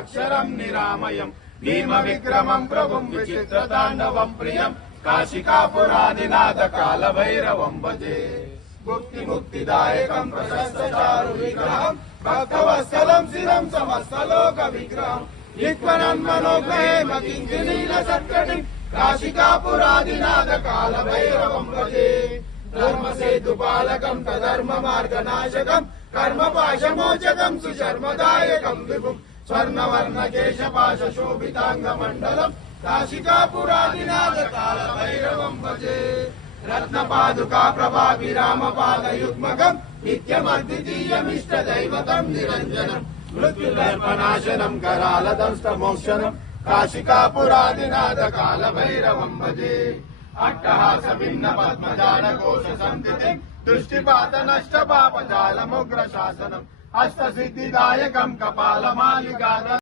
अक्षरं निरामयम् भीम विक्रमं प्रभुं विचित्रताण्डवं प्रियं काशिकापुरादिनाथ कालभैरवं भजे मुक्ति मुक्तिदायकं प्रशस्तचारु विग्रहं भक्तवत्सलं शिरं समस्तलोक विग्रहं नित्वनं मनोग्रहे मतिञ्जनील सत्कटिं काशिकापुरादिनाथ कालभैरवं भजे धर्मसेतुपालकं तधर्म मार्गनाशकं कर्मपाशमोचकं सुशर्मदायकं विभुं स्वर्णवर्णकेशपाशोभिताङ्गमण्डलं काशिकापुरादिनाथ कालभैरवं भजे रत्नपादुका प्रभाभिरामपादयुग्मकं नित्यमद्वितीयमिष्टदैवतं निरञ्जनं मृत्युदर्पनाशनं करालदंस्तमोक्षणं काशिकापुरादिनाथ कालभैरवं भजे अट्टहास भिन्न पद्मजाल घोष संस्थितिं दृष्टिपात नष्ट पापजालमुग्र शासनम् अष्टसिद्धिदायकं कपालमालिका